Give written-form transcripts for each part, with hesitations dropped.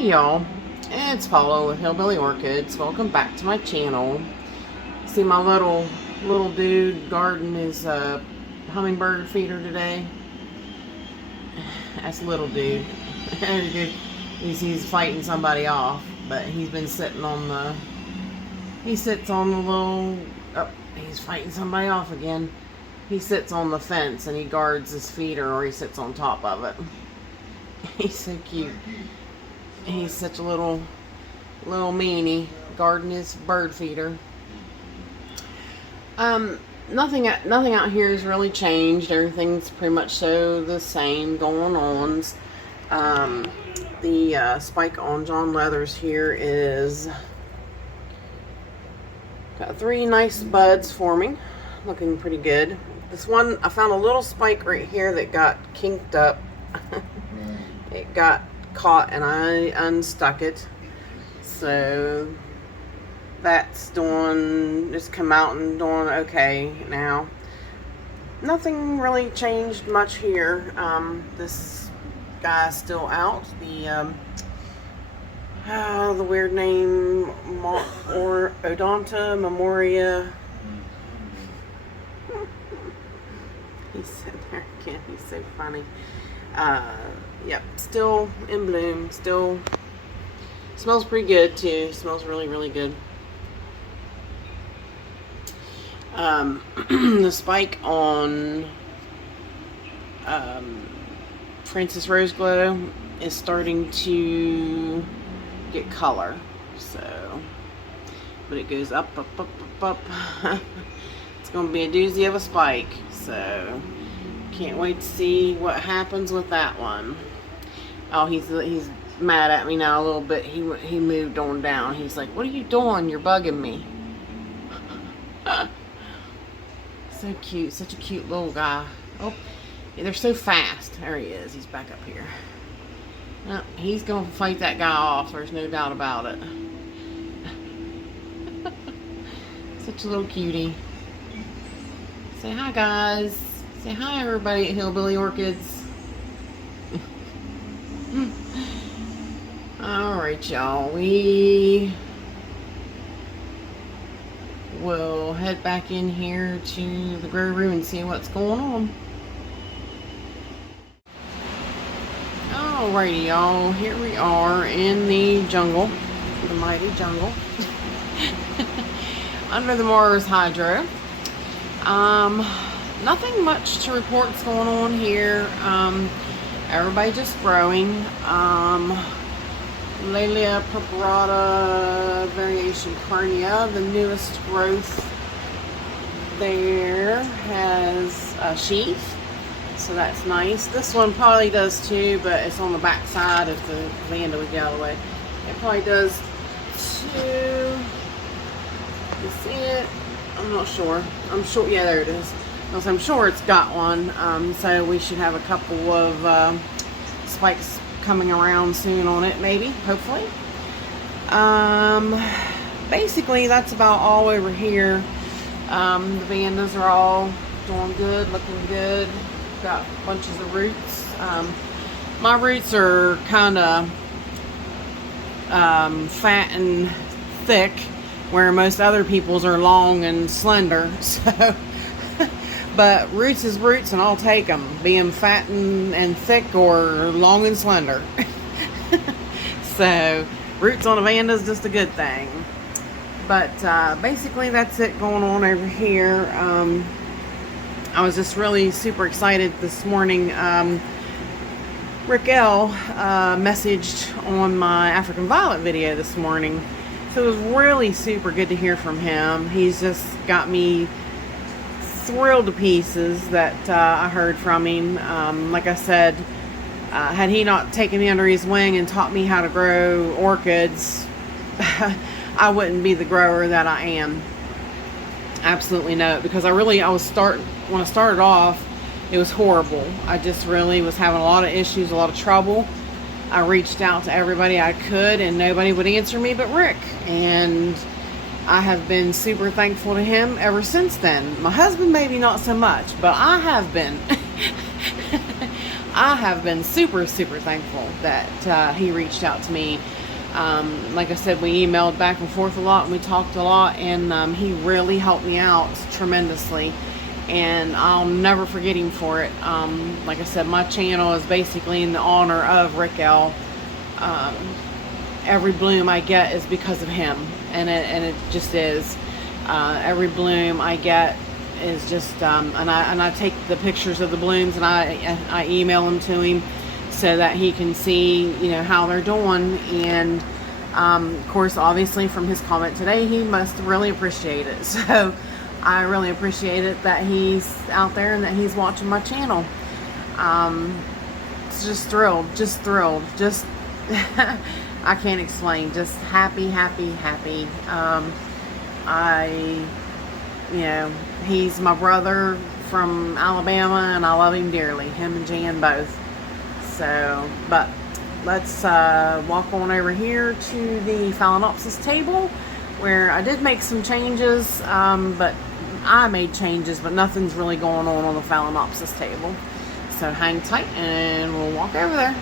Hey y'all, it's Paula with Hillbilly Orchids. Welcome back to my channel. See my little dude guarding his hummingbird feeder today. That's little dude. He's fighting somebody off, but he's been sitting on the. He sits on the little. Oh, he's fighting somebody off again. He sits on the fence and he guards his feeder, or he sits on top of it. He's so cute. He's such a little meanie guarding his bird feeder. Nothing out here has really changed. Everything's pretty much so the same going on. The spike on John Leathers here is got 3 nice buds forming, looking pretty good. This one, I found a little spike right here that got kinked up. It got caught and I unstuck it, so that's just come out and doing okay now. Nothing really changed much here. This guy's still out. The weird name, or Odonta Memoria. He's sitting there again. He's so funny. Yep, still in bloom. Still smells pretty good too. Smells really, really good. The spike on Francis Rose Glow is starting to get color. So, but it goes up, up, up, up, up. It's going to be a doozy of a spike. So, can't wait to see what happens with that one. Oh, he's mad at me now a little bit. He moved on down. He's like, "What are you doing? You're bugging me." So cute. Such a cute little guy. Oh, they're so fast. There he is. He's back up here. He's going to fight that guy off. There's no doubt about it. Such a little cutie. Say hi, guys. Say hi, everybody at Hillbilly Orchids. Alright, y'all. We will head back in here to the grow room and see what's going on. Alrighty, y'all. Here we are in the jungle. The mighty jungle. Under the Mars Hydro. Nothing much to report's going on here. Everybody just growing. Laelia purpurata variation carnea, the newest growth there, has a sheath, so that's nice. This one probably does too, but it's on the back side if the Vanda would get out of the way. It probably does too. You see it? I'm not sure. I'm sure. Yeah, there it is. I'm sure it's got one. So we should have a couple of spikes coming around soon on it, maybe, hopefully. Basically, that's about all over here. The Vandas are all doing good, looking good. Got bunches of roots. My roots are kind of fat and thick, where most other people's are long and slender. So, but roots is roots, and I'll take them, being fat and thick or long and slender. So, roots on a Vanda is just a good thing. But basically, that's it going on over here. I was just really super excited this morning. Rick L messaged on my African Violet video this morning. So it was really super good to hear from him. He's just got me thrilled to pieces that I heard from him. Like I said, had he not taken me under his wing and taught me how to grow orchids, I wouldn't be the grower that I am. Absolutely no, because when I started off, it was horrible. I just really was having a lot of issues, a lot of trouble. I reached out to everybody I could, and nobody would answer me but Rick. And I have been super thankful to him ever since then. My husband maybe not so much, but I have been. I have been super, super thankful that he reached out to me. Like I said, we emailed back and forth a lot and we talked a lot, and he really helped me out tremendously. And I'll never forget him for it. Like I said, my channel is basically in the honor of Rick L. Every bloom I get is because of him, and it just is. Every bloom I get is just, and I take the pictures of the blooms and I email them to him so that he can see, you know, how they're doing. And of course, obviously from his comment today, he must really appreciate it. So I really appreciate it that he's out there and that he's watching my channel. It's just thrilled, just I can't explain, just happy. You know, he's my brother from Alabama, and I love him dearly, him and Jan both. So, but let's walk on over here to the Phalaenopsis table, where I did make some changes, but I made changes, but nothing's really going on the Phalaenopsis table. So hang tight and we'll walk over there.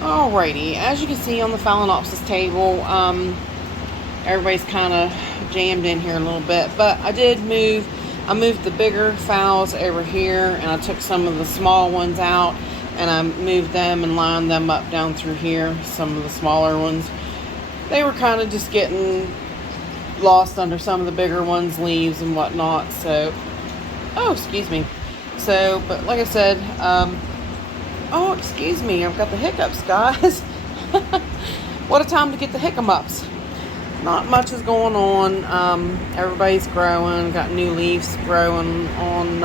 Alrighty, as you can see on the Phalaenopsis table, everybody's kind of jammed in here a little bit, but I moved the bigger phals over here, and I took some of the small ones out and I moved them and lined them up down through here. Some of the smaller ones, they were kind of just getting lost under some of the bigger ones, leaves and whatnot. So, oh, excuse me. So, but like I said, oh, excuse me, I've got the hiccups, guys. What a time to get the hiccups. Not much is going on. Everybody's growing. Got new leaves growing on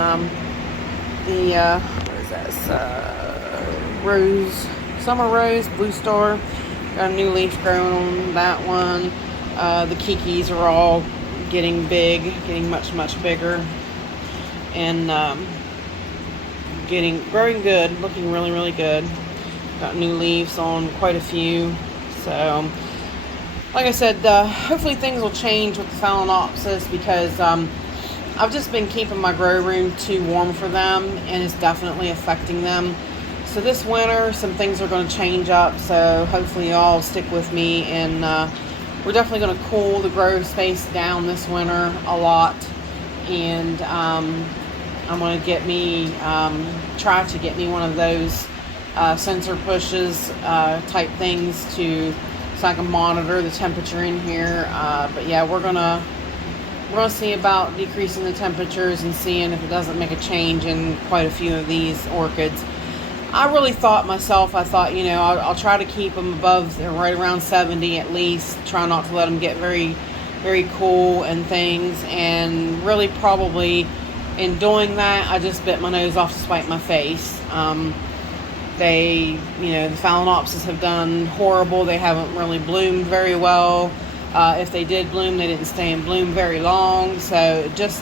the what is this? Rose, summer rose, blue star. Got a new leaf growing on that one. The kikis are all getting big, getting much bigger, and growing good, looking really good. Got new leaves on quite a few. So, like I said, hopefully things will change with the Phalaenopsis, because I've just been keeping my grow room too warm for them, and it's definitely affecting them. So this winter, some things are going to change up, so hopefully y'all stick with me, and we're definitely going to cool the grow space down this winter a lot. And I'm going to get me, try to get me one of those sensor pushes type things so I can monitor the temperature in here. But yeah, we're gonna see about decreasing the temperatures and seeing if it doesn't make a change in quite a few of these orchids. I really thought, you know, I'll try to keep them above, right around 70 at least. Try not to let them get very cool and things. And really, probably in doing that, I just bit my nose off to spite my face. They, you know, the Phalaenopsis have done horrible. They haven't really bloomed very well. If they did bloom, they didn't stay in bloom very long. So it just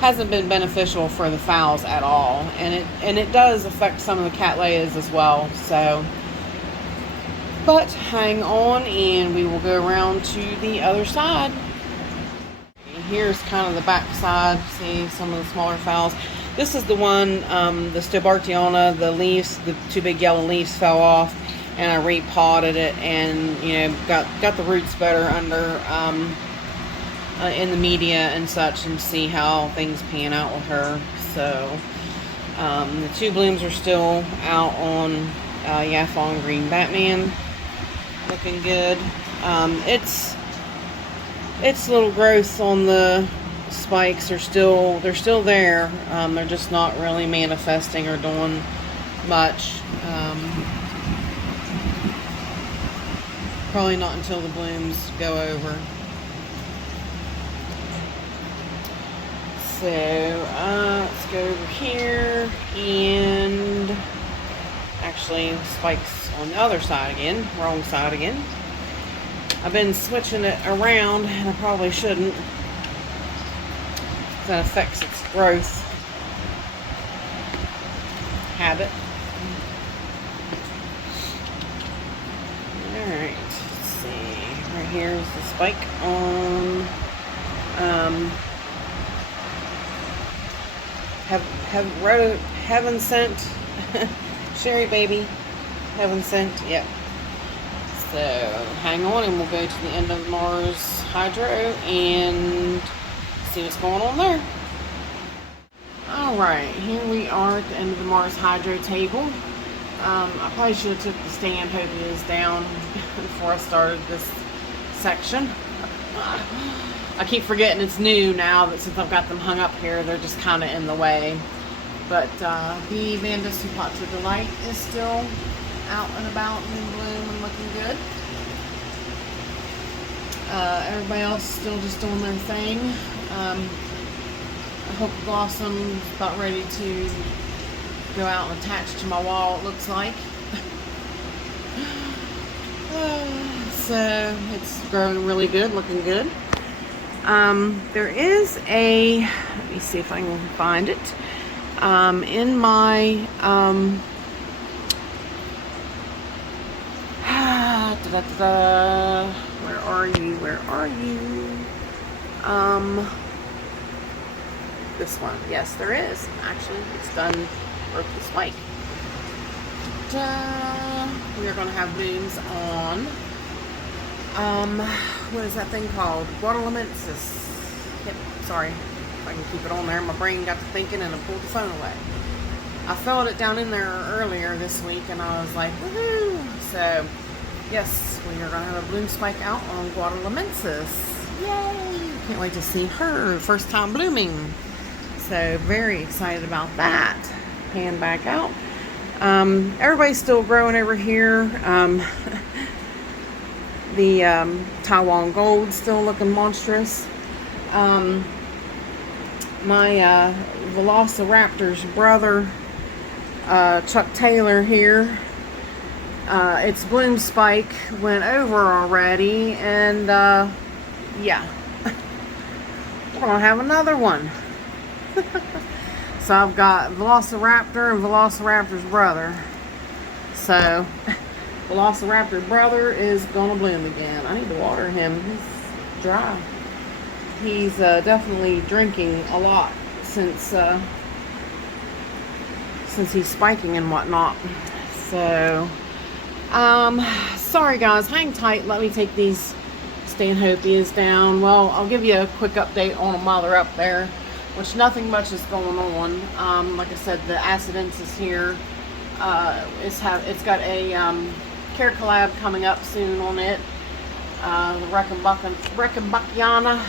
hasn't been beneficial for the phals at all. And it does affect some of the cattleyas as well. So, but hang on, and we will go around to the other side. Here's kind of the back side. See some of the smaller phals. This is the one, the Stobartiana, the leaves, the two big yellow leaves fell off, and I repotted it, and, you know, got the roots better under, in the media and such, and see how things pan out with her. So, the two blooms are still out on Yaffon Green Batman, looking good. Its little growth on the spikes are still there. They're just not really manifesting or doing much. Probably not until the blooms go over. So let's go over here, and actually spikes on the other side again, wrong side again. I've been switching it around, and I probably shouldn't. That affects its growth habit. Alright, let's see. Right here is the spike on Heaven Sent Sherry baby. Heaven sent. Yep. So hang on and we'll go to the end of Mars Hydro and see what's going on there. Alright, here we are at the end of the Mars Hydro table. I probably should have took the Stanhopias down before I started this section. I keep forgetting it's new now, that since I've got them hung up here, they're just kind of in the way. But the Vanda Supatra Delight is still out and about and in bloom and looking good. Everybody else still just doing their thing. I hope Blossom's about ready to go out and attach to my wall, it looks like. So it's growing really good, looking good. There is a, let me see if I can find it. In my where are you? Where are you? This one. Yes, there is. Actually, it's done Earthly Spike. We are going to have blooms on what is that thing called? Guadalamensis. Yep, sorry. If I can keep it on there. My brain got to thinking and I pulled the phone away. I felt it down in there earlier this week and I was like, woohoo! So, yes, we are going to have a bloom spike out on Guadalamensis. Yay! Can't wait to see her first time blooming. So, very excited about that. Pan back out. Everybody's still growing over here. The Taiwan Gold still looking monstrous. My Velociraptor's brother, Chuck Taylor here, its bloom spike went over already, and yeah, we're gonna have another one. So I've got Velociraptor and Velociraptor's brother. So Velociraptor brother is gonna bloom again. I need to water him. He's dry. He's definitely drinking a lot since he's spiking and whatnot. So sorry guys, hang tight. Let me take these Stanhopias down. Well, I'll give you a quick update on them while they're up there, which nothing much is going on. Like I said, the Acidensis here, it's got a care collab coming up soon on it. The Reichenbachana.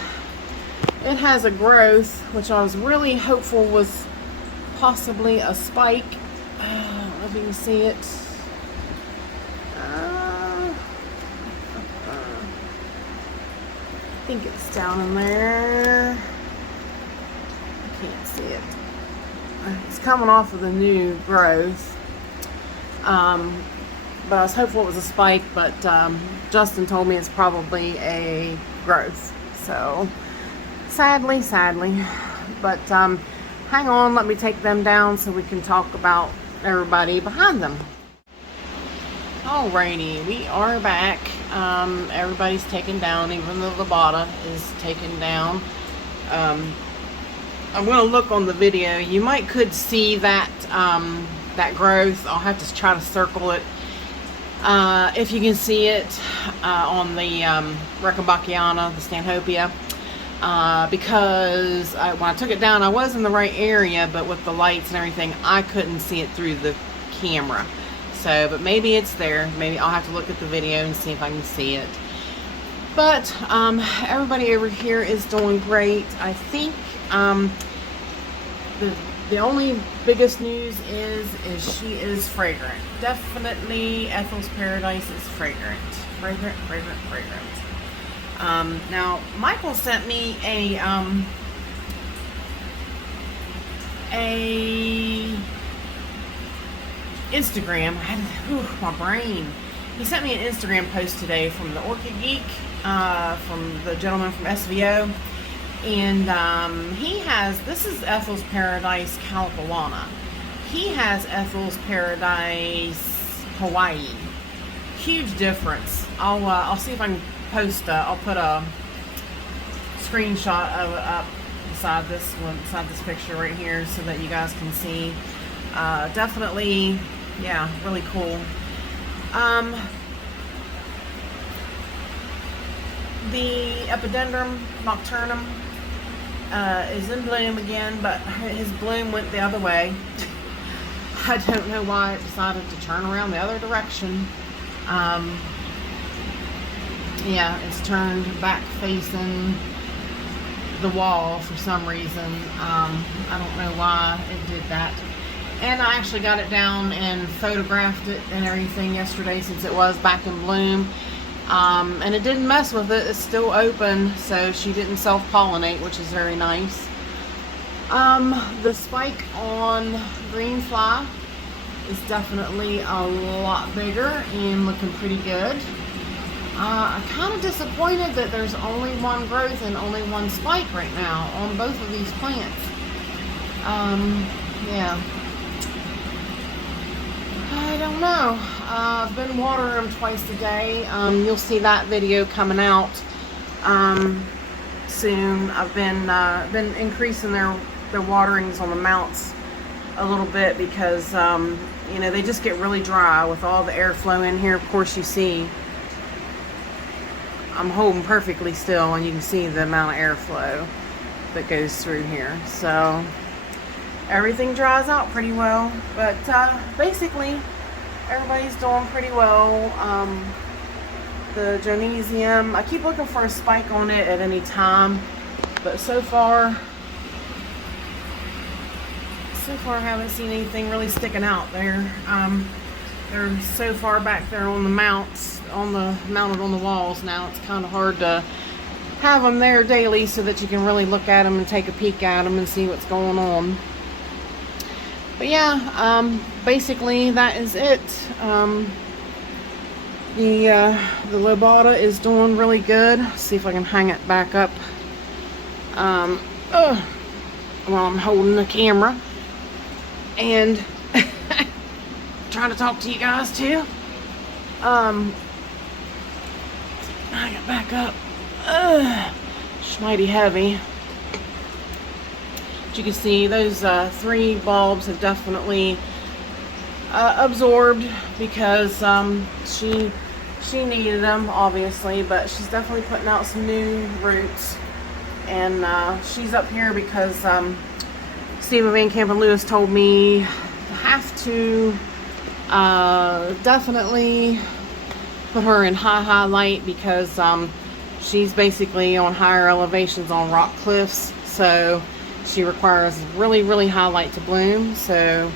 It has a growth, which I was really hopeful was possibly a spike. I don't know if you can see it. I think it's down in there. I can't see it. It's coming off of the new growth. But I was hopeful it was a spike, but Justin told me it's probably a growth. So sadly. But hang on, let me take them down so we can talk about everybody behind them. Alrighty, we are back. Everybody's taken down, even the Labata is taken down. I'm going to look on the video. You could see that that growth. I'll have to try to circle it. If you can see it on the Reichenbachana, the Stanhopea. Because when I took it down, I was in the right area, but with the lights and everything, I couldn't see it through the camera. So, but maybe it's there. Maybe I'll have to look at the video and see if I can see it. But everybody over here is doing great. I think the only biggest news is she is fragrant. Definitely Ethel's Paradise is fragrant. Fragrant. Now, Michael sent me a Instagram. My brain. He sent me an Instagram post today from the Orchid Geek, from the gentleman from SVO, and he has, this is Ethel's Paradise Calipolana. He has Ethel's Paradise Hawaii. Huge difference. I'll see if I can post. I'll put a screenshot of it up beside this one, beside this picture right here, so that you guys can see. Definitely, yeah, really cool. The Epidendrum nocturnum is in bloom again, but his bloom went the other way. I don't know why it decided to turn around the other direction. Yeah, it's turned back facing the wall for some reason. I don't know why it did that. And I actually got it down and photographed it and everything yesterday since it was back in bloom. And it didn't mess with it. It's still open, so she didn't self-pollinate, which is very nice. The spike on green fly is definitely a lot bigger and looking pretty good. I'm kind of disappointed that there's only one growth and only one spike right now on both of these plants. Yeah. I don't know. I've been watering them twice a day. You'll see that video coming out soon. I've been increasing their waterings on the mounts a little bit because you know, they just get really dry with all the airflow in here. Of course, you see I'm holding perfectly still, and you can see the amount of airflow that goes through here. So everything dries out pretty well, but basically everybody's doing pretty well. The Jonesium, I keep looking for a spike on it at any time, but so far I haven't seen anything really sticking out there. They're so far back there on the mounts, mounted on the walls now. It's kind of hard to have them there daily so that you can really look at them and take a peek at them and see what's going on. But yeah, basically that is it. The lobata is doing really good. Let's see if I can hang it back up while I'm holding the camera and trying to talk to you guys too. Hang it back up. It's mighty heavy. But you can see those 3 bulbs have definitely absorbed because she needed them, obviously, but she's definitely putting out some new roots. And she's up here because Stephen Van Camp and Lewis told me I have to definitely put her in high light because she's basically on higher elevations on rock cliffs, so she requires really high light to bloom. So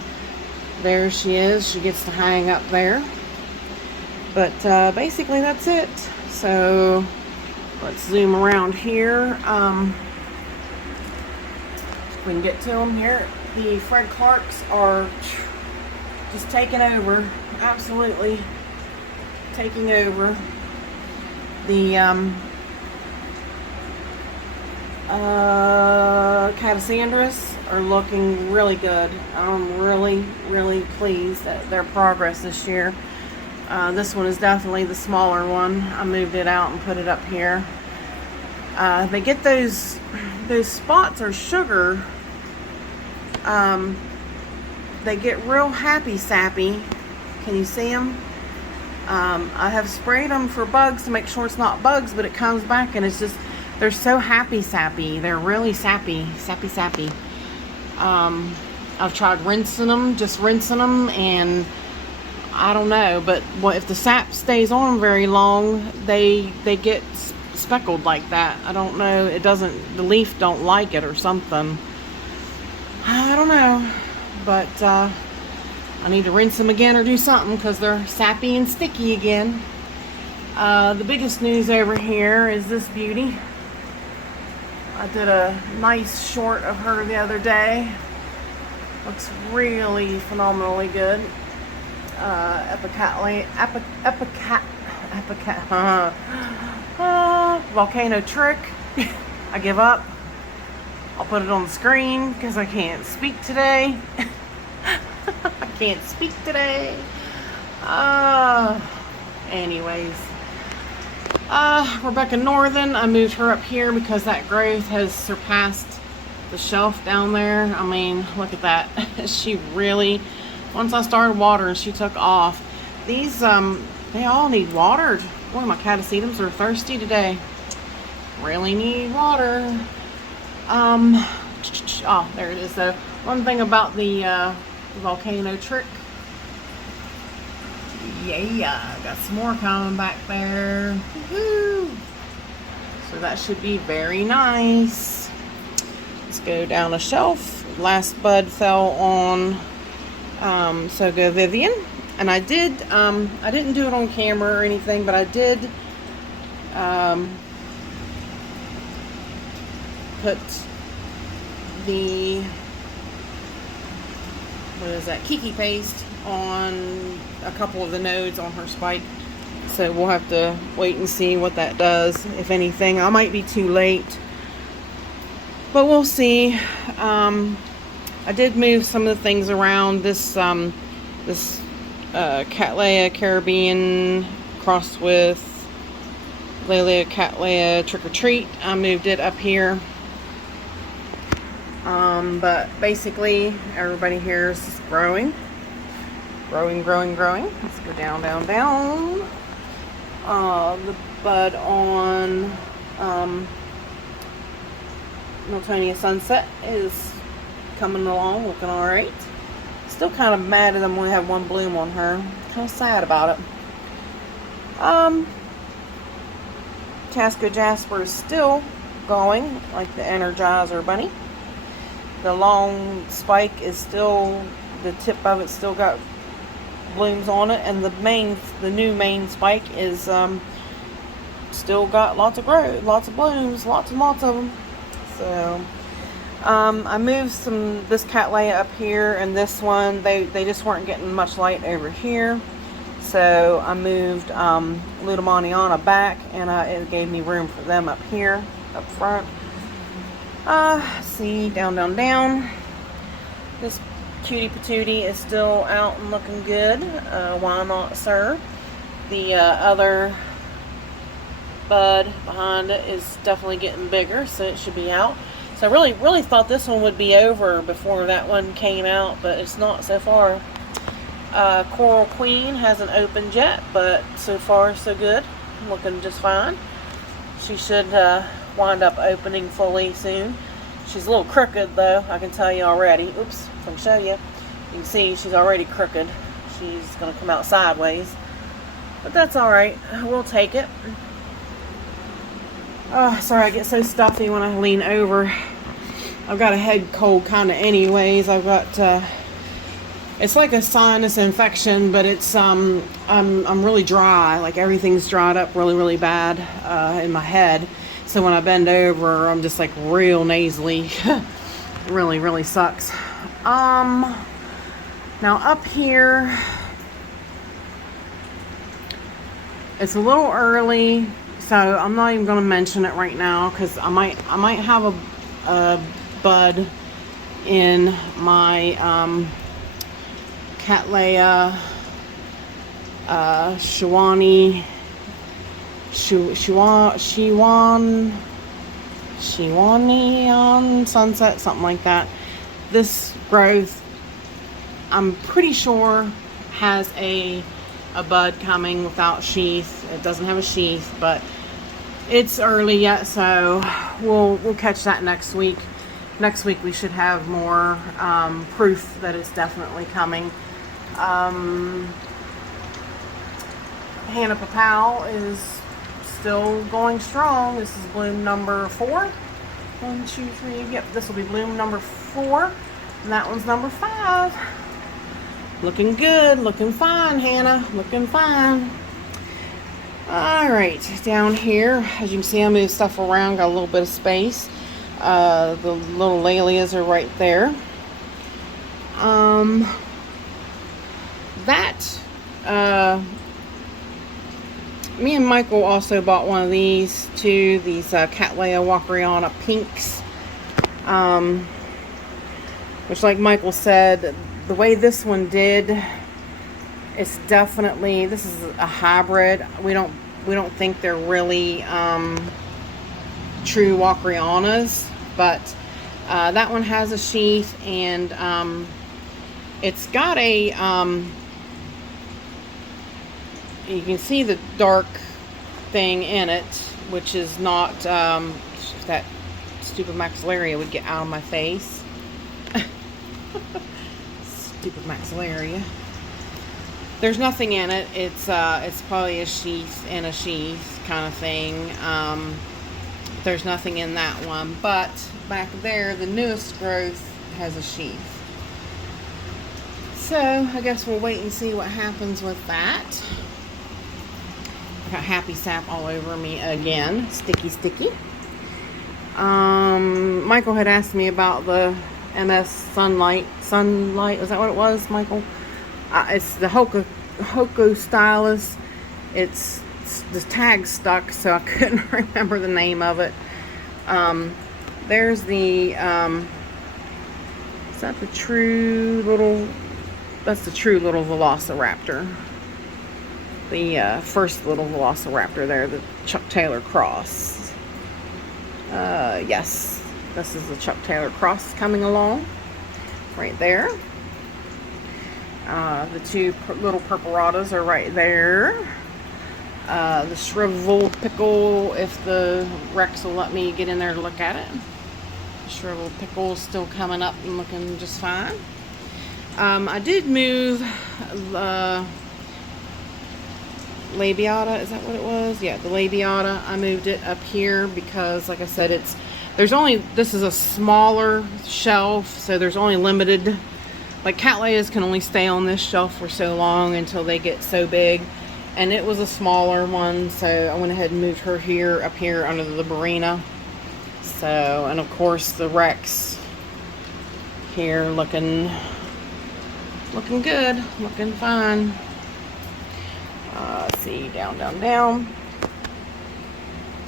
there she is. She gets to hang up there. But basically that's it. So let's zoom around here. If we can get to them here. The Fred Clarks are just taking over. Absolutely taking over. The Catasandras are looking really good. I'm really pleased at their progress this year. This one is definitely the smaller one. I moved it out and put it up here. They get those spots or sugar. They get real happy sappy. Can you see them? I have sprayed them for bugs to make sure it's not bugs, but it comes back and it's just, they're so happy sappy. They're really sappy. I've tried rinsing them, and I don't know, but if the sap stays on very long, they get speckled like that. I don't know, the leaf don't like it or something. I don't know, but I need to rinse them again or do something because they're sappy and sticky again. The biggest news over here is this beauty. I did a nice short of her the other day. Looks really phenomenally good. Volcano Trick. I give up. I'll put it on the screen because I can't speak today. I can't speak today. Anyways. Rebecca Northern, I moved her up here because that growth has surpassed the shelf down there. I mean, look at that. She really, once I started watering, she took off. These, they all need watered. Boy, my catasetums are thirsty today. Really need water. Oh, there it is though. One thing about the volcano trick. Yeah, got some more coming back there. Woohoo! So that should be very nice. Let's go down a shelf. Last bud fell on So Go Vivian. And I didn't do it on camera or anything, but I did put the, what is that, Kiki paste on a couple of the nodes on her spike. So we'll have to wait and see what that does, if anything. I might be too late, but we'll see. I did move some of the things around. This Cattleya Caribbean crossed with Lelia Cattleya Trick or Treat. I moved it up here. But basically everybody here is growing. Growing. Let's go down. The bud on Miltonia Sunset is coming along, looking alright. Still kind of mad at them when we have one bloom on her. Kind of sad about it. Casco Jasper is still going, like the Energizer Bunny. The long spike is still, the tip of it still got blooms on it, and the new main spike is still got lots of growth, lots of blooms, lots and lots of them. So I moved this Cattleya up here, and this one they just weren't getting much light over here, so I moved Ludomaniana back, and it gave me room for them up here up front. See, down. This cutie patootie is still out and looking good. Why not, sir? The other bud behind it is definitely getting bigger, so it should be out. So I really thought this one would be over before that one came out, but it's not so far. Coral Queen hasn't opened yet, but so far so good. Looking just fine. She should wind up opening fully soon. She's a little crooked though, I can tell you already. Oops, if I can show you. You can see she's already crooked. She's going to come out sideways. But that's alright. We'll take it. Oh, sorry, I get so stuffy when I lean over. I've got a head cold kind of anyways. I've got, it's like a sinus infection, but it's, I'm really dry. Like everything's dried up really bad in my head. So when I bend over, I'm just like real nasally. really sucks. Now up here, it's a little early, so I'm not even going to mention it right now, because I might have a bud in my Cattleya Shiwanian Sunset, something like that. This growth, I'm pretty sure, has a bud coming without sheath. It doesn't have a sheath, but it's early yet, so we'll catch that next week. Next week we should have more proof that it's definitely coming. Hannah Papal is still going strong. This is bloom number 4. 1, 2, 3. Yep, this will be bloom number 4, and that one's number 5. Looking good, looking fine, Hannah, looking fine. Alright, down here, as you can see, I moved stuff around, got a little bit of space. The little Lalias are right there. Me and Michael also bought one of these too, these Cattleya Walkeriana Pinks. Which, like Michael said, the way this one did, it's definitely, this is a hybrid. We don't think they're really true Walkerianas, but That one has a sheath, and it's got a, you can see the dark thing in it, which is not, that stupid maxillaria would get out of my face. Stupid maxillaria. There's nothing in it. It's probably a sheath in a sheath kind of thing. There's nothing in that one, but back there, the newest growth has a sheath. So I guess we'll wait and see what happens with that. I got happy sap all over me again. Sticky, sticky. Michael had asked me about the MS Sunlight. Was that what it was, Michael? It's the Hoko Stylus. It's the tag stuck, so I couldn't remember the name of it. There's the, is that the true little, that's the true little Velociraptor. The first little Velociraptor there, the Chuck Taylor cross. Yes, this is the Chuck Taylor cross coming along right there. The two little purpuratas are right there. The shriveled pickle, if the Rex will let me get in there to look at it. The shriveled pickle is still coming up and looking just fine. I did move the labiata, is that what it was? Yeah, the labiata. I moved it up here because, like I said, this is a smaller shelf, so there's only limited, like cattleyas can only stay on this shelf for so long until they get so big, and it was a smaller one, so I went ahead and moved her here, up here under the Barina. So, and of course the Rex here looking good, looking fine. Let's see, down.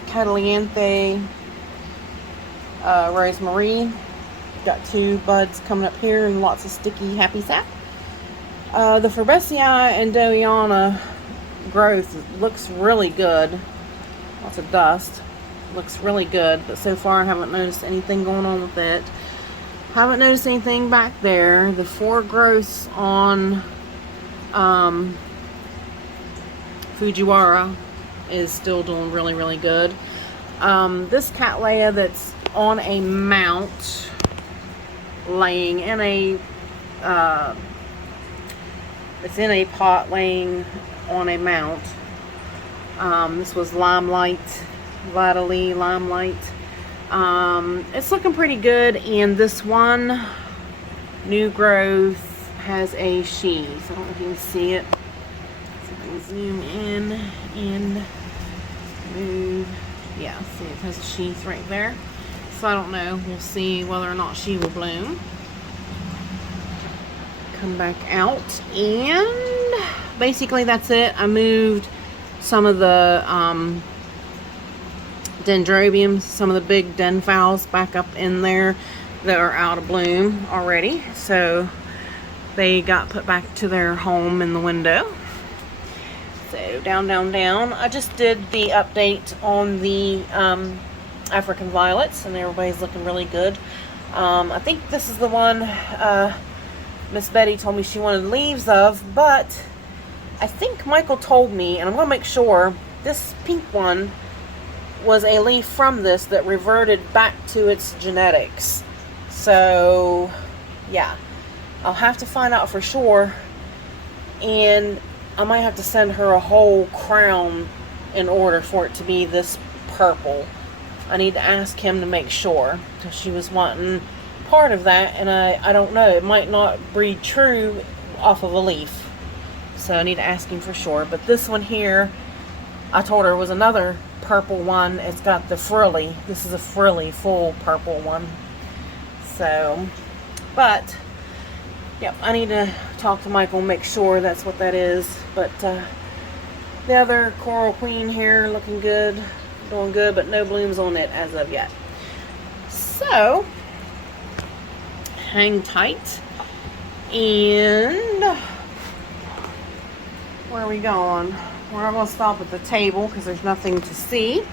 Catalianthe, Rosemary. Got two buds coming up here and lots of sticky happy sap. The Fabaceae and Dowiana growth looks really good. Lots of dust. Looks really good, but so far I haven't noticed anything going on with it. Haven't noticed anything back there. The four growths on Fujiwara is still doing really good. This Cattleya that's on a mount, laying in a it's in a pot laying on a mount. This was Limelight, Limelight. It's looking pretty good, and this one new growth has a sheath. I don't know if you can see it. So I can zoom in and move. Yeah, see, it has a sheath right there. So I don't know. We'll see whether or not she will bloom. Come back out, and basically that's it. I moved some of the dendrobiums, some of the big denphals back up in there that are out of bloom already. So they got put back to their home in the window. So down. I just did the update on the African violets, and everybody's looking really good. I think this is the one Miss Betty told me she wanted leaves of, but I think Michael told me, and I'm going to make sure, this pink one was a leaf from this that reverted back to its genetics. So yeah, I'll have to find out for sure, and I might have to send her a whole crown in order for it to be this purple. I need to ask him to make sure, because she was wanting part of that, and I don't know, it might not breed true off of a leaf, so I need to ask him for sure. But this one here, I told her was another purple one. It's got the frilly. This is a frilly full purple one. So, but yep, I need to talk to Michael and make sure that's what that is. But the other Coral Queen here looking good, doing good, but no blooms on it as of yet. So hang tight. And where are we going? We're not going to stop at the table because there's nothing to see.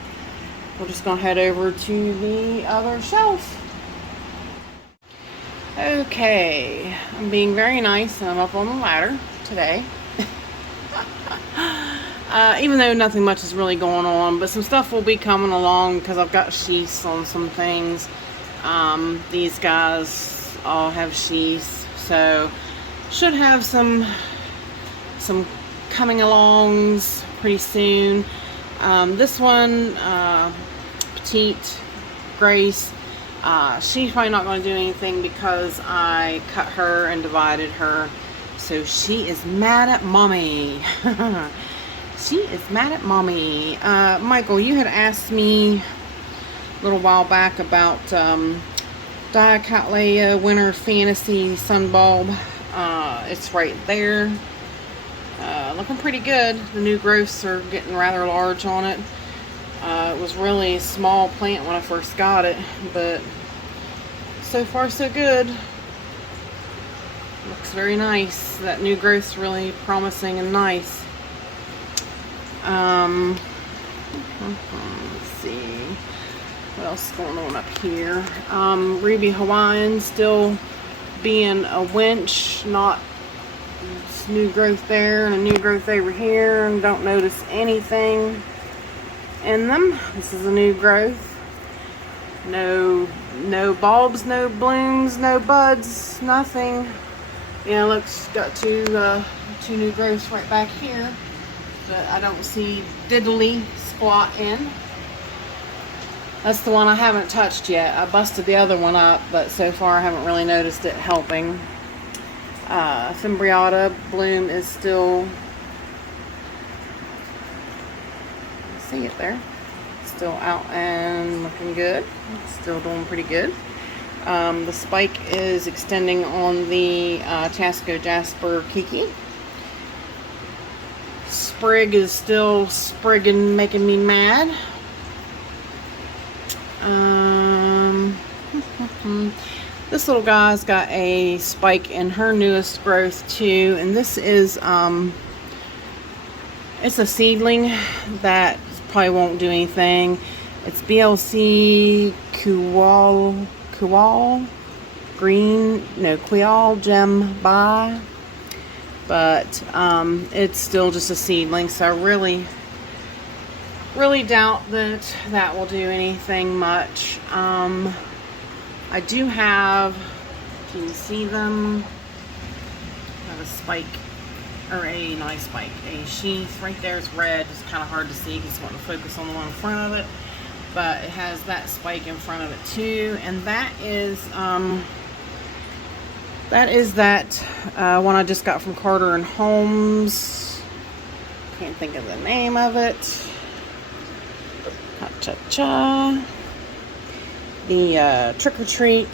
We're just going to head over to the other shelf. Okay, I'm being very nice and I'm up on the ladder today. Even though nothing much is really going on, but some stuff will be coming along because I've got sheaths on some things. These guys all have sheaths, so should have some coming alongs pretty soon. This one, Petite Grace, she's probably not going to do anything because I cut her and divided her. So she is mad at mommy. She is mad at mommy. Michael, you had asked me a little while back about Diacattleya Winter Fantasy Sunbulb. It's right there. Looking pretty good. The new growths are getting rather large on it. It was really a small plant when I first got it, but so far so good. Looks very nice. That new growth's really promising and nice. Let's see what else is going on up here. Ruby Hawaiian still being a winch, not new growth there and a new growth over here, and don't notice anything in them. This is a new growth. No bulbs, no blooms, no buds, nothing. Yeah, look, she's got two new growths right back here, but I don't see diddly squat in. That's the one I haven't touched yet. I busted the other one up, but so far I haven't really noticed it helping. Fimbriata bloom is still, see it there, still out and looking good. Still doing pretty good. The spike is extending on the Tasco Jasper Kiki. Sprig is still sprigging, making me mad. This little guy's got a spike in her newest growth too, and this is it's a seedling that probably won't do anything. It's BLC Qual Gem By, but it's still just a seedling, so I really doubt that will do anything much. I do have, can you see them? I have a spike, or a nice spike, a sheath. Right there is red. It's kind of hard to see because I want to focus on the one in front of it. But it has that spike in front of it too. And that is that one I just got from Carter and Holmes. Can't think of the name of it. Cha-cha. The Trick or Treat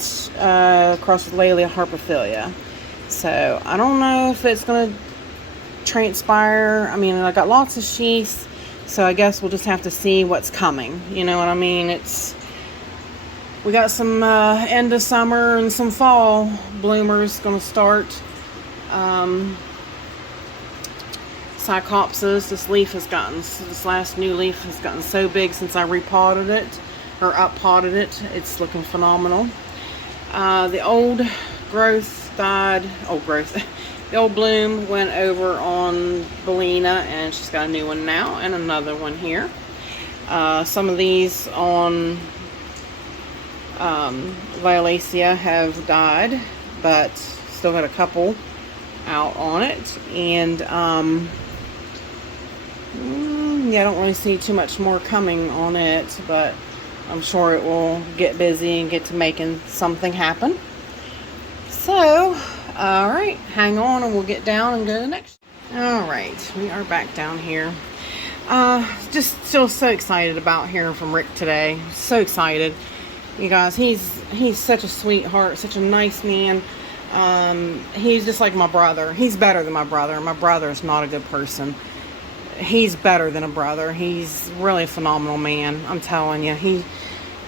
crossed with Laelia Harpophilia. So I don't know if it's going to transpire. I mean, I got lots of sheaths, so I guess we'll just have to see what's coming. You know what I mean? We got some end of summer and some fall bloomers going to start. Cycopsis, this last new leaf has gotten so big since I repotted it, or up-potted it. It's looking phenomenal. The old growth died. The old bloom went over on Bellina, and she's got a new one now and another one here. Some of these on Violacea have died, but still got a couple out on it. And yeah, I don't really see too much more coming on it, but I'm sure it will get busy and get to making something happen. So, alright, hang on and we'll get down and go to the next. Alright, we are back down here. Just still so excited about hearing from Rick today. So excited. You guys, he's such a sweetheart, such a nice man. He's just like my brother. He's better than my brother. My brother is not a good person. He's better than a brother. He's really a phenomenal man. I'm telling you,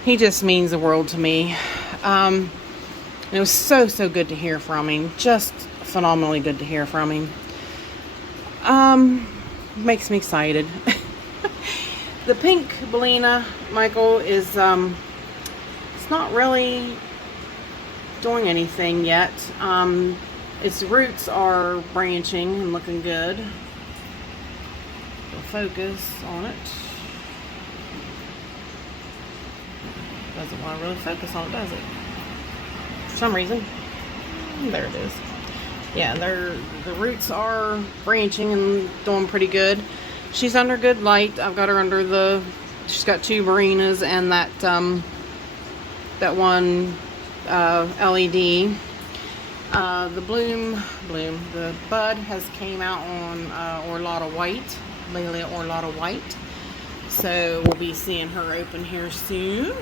he just means the world to me. It was so good to hear from him. Just phenomenally good to hear from him. Makes me excited. The pink Bellina, Michael, is it's not really doing anything yet. Its roots are branching and looking good. We'll focus on it. Doesn't want to really focus on it, does it? For some reason. There it is. Yeah, the roots are branching and doing pretty good. She's under good light. I've got her under she's got 2 marinas and that one LED. The bud has came out on Orlata White, Lelia Orlata White. So we'll be seeing her open here soon.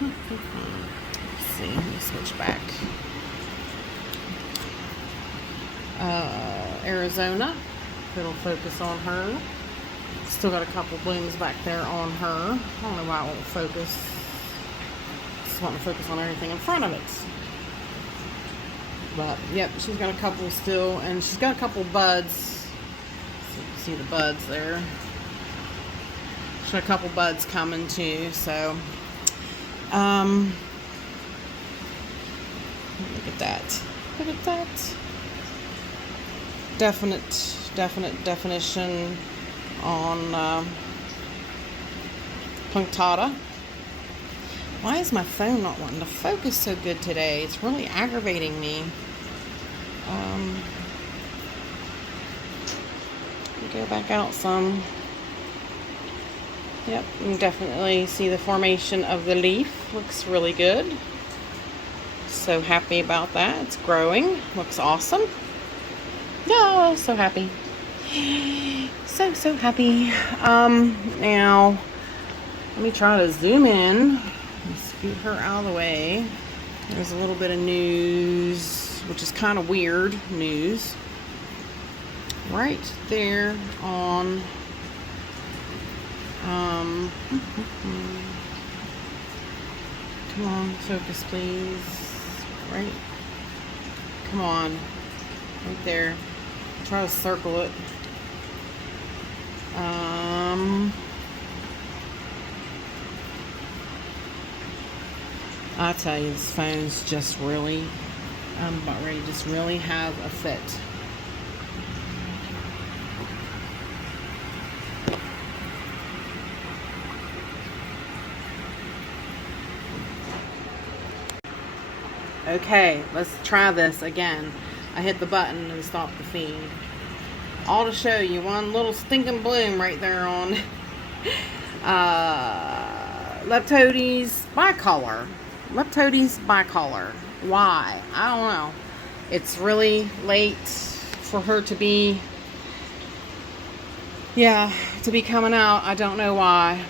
Let's see, let me switch back. Arizona, it'll focus on her. Still got a couple blooms back there on her. I don't know why it won't focus. Just want to focus on everything in front of it. But yep, she's got a couple still, and she's got a couple buds. So you can see the buds there. She's got a couple buds coming too. So, look at that. Look at that. Definite definition on punctata. Why is my phone not wanting to focus so good today? It's really aggravating me. Go back out some. Yep, you can definitely see the formation of the leaf. Looks really good. So happy about that. It's growing. Looks awesome. Oh, so happy. So happy. Now, let me try to zoom in. Scoot her out of the way. There's a little bit of news, which is kind of weird news. Right there on come on, focus please. Right. Come on. Right there. Try to circle it. I tell you, this phone's just really, I'm about ready to just really have a fit. Okay, let's try this again. I hit the button and stopped the feed. All to show you one little stinking bloom right there on Leptodes bicolor. Leptodes bicolor. Why? I don't know. It's really late for her to be, to be coming out. I don't know why.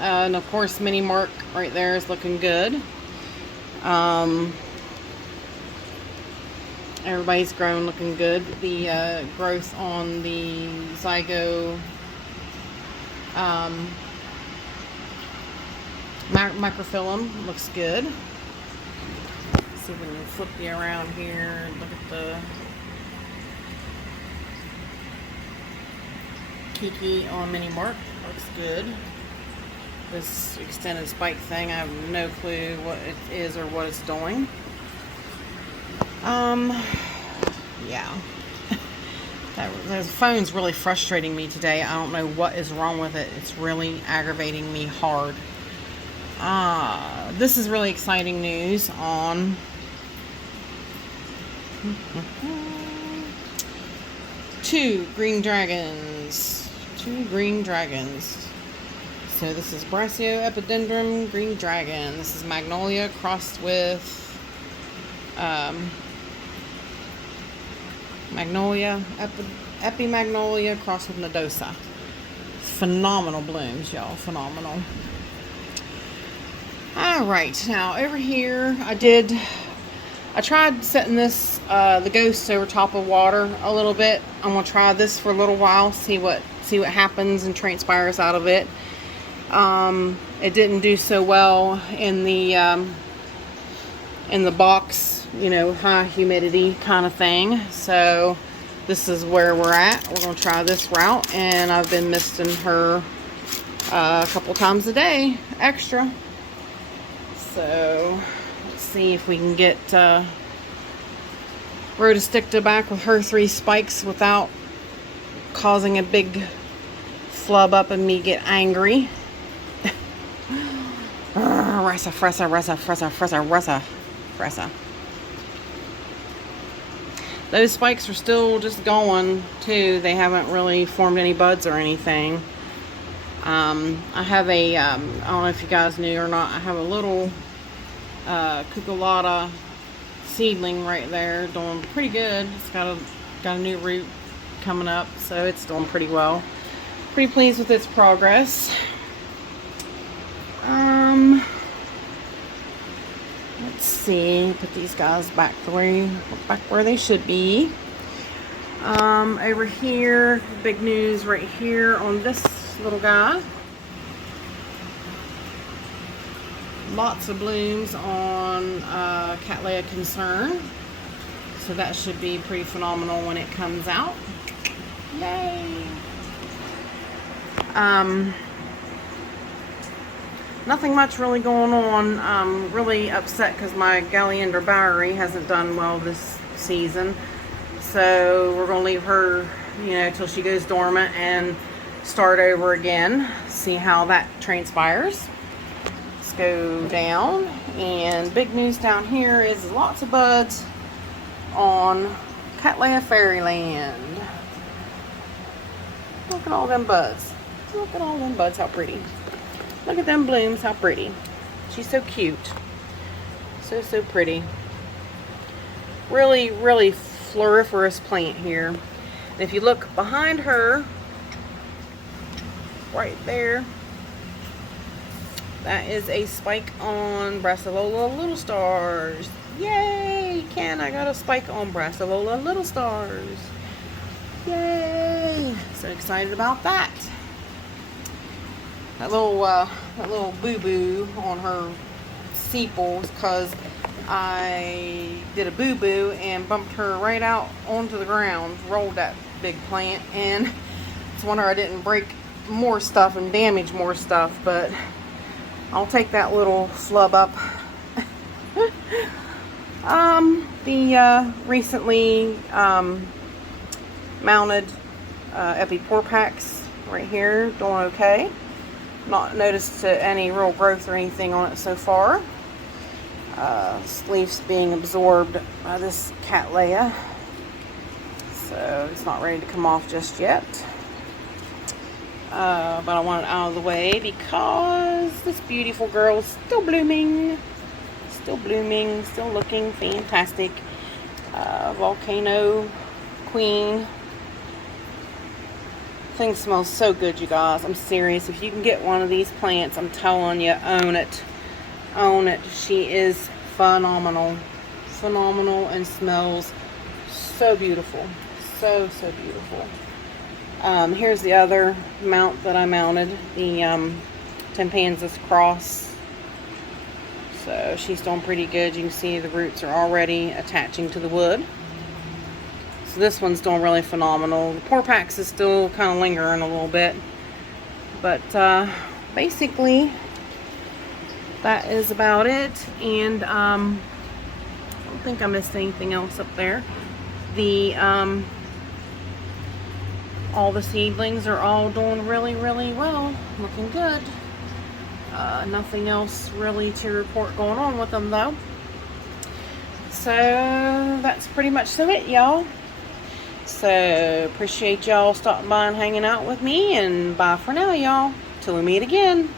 And of course, Mini Mark right there is looking good. Everybody's grown looking good. The growth on the Zygo microfilm looks good. Let's see if we can flip you around here and look at the Kiki on Mini Mark. Looks good. This extended spike thing, I have no clue what it is or what it's doing. Yeah. The phone's really frustrating me today. I don't know what is wrong with it. It's really aggravating me hard. This is really exciting news on two green dragons. So this is Brasio Epidendrum Green Dragon. This is Magnolia crossed with Epimagnolia crossed with Nodosa. Phenomenal blooms, y'all. Phenomenal. Alright, now over here I tried setting this the ghost over top of water a little bit. I'm gonna try this for a little while, see what happens and transpires out of it. It didn't do so well in the box, high humidity kind of thing. So this is where we're at. We're going to try this route, and I've been misting her a couple times a day extra. So let's see if we can get Rhodosticta back with her 3 spikes without causing a big flub up and me get angry. Fressa. Those spikes are still just going too. They haven't really formed any buds or anything. I have a, I don't know if you guys knew or not, I have a little cucullata seedling right there doing pretty good. It's got a new root coming up, so it's doing pretty well. Pretty pleased with its progress. Let's see, put these guys back where they should be. Over here, big news right here on this little guy. Lots of blooms on Cattleya Concern, so that should be pretty phenomenal when it comes out. Yay! Nothing much really going on. I'm really upset because my Galleander Bowery hasn't done well this season, so we're gonna leave her, you know, till she goes dormant and start over again, see how that transpires. Let's go down, and big news down here is lots of buds on Cattleya Fairyland. Look at all them buds. Look at all them buds, how pretty. Look at them blooms, how pretty. She's so cute. So pretty. Really, really floriferous plant here. And if you look behind her, right there, that is a spike on Brassavola Little Stars. Yay! I got a spike on Brassavola Little Stars. Yay! So excited about that. That little boo-boo on her sepals, because I did a boo-boo and bumped her right out onto the ground, rolled that big plant, and it's a wonder I didn't break more stuff and damage more stuff, but I'll take that little flub up. The recently mounted Epiporpax right here, doing okay. Not noticed any real growth or anything on it so far. Leaves being absorbed by this Cattleya, so it's not ready to come off just yet. But I want it out of the way because this beautiful girl is still blooming, still looking fantastic. Volcano Queen. Thing smells so good, you guys. I'm serious. If you can get one of these plants, I'm telling you, own it. Own it. She is phenomenal. Phenomenal, and smells so beautiful. So beautiful. Here's the other mount that I mounted, the Timpansis Cross. So she's doing pretty good. You can see the roots are already attaching to the wood. So this one's doing really phenomenal. The Porpax is still kind of lingering a little bit. But basically, that is about it. And I don't think I missed anything else up there. The all the seedlings are all doing really well. Looking good. Nothing else really to report going on with them though. So that's pretty much it, y'all. So appreciate y'all stopping by and hanging out with me, and bye for now, y'all, till we meet again.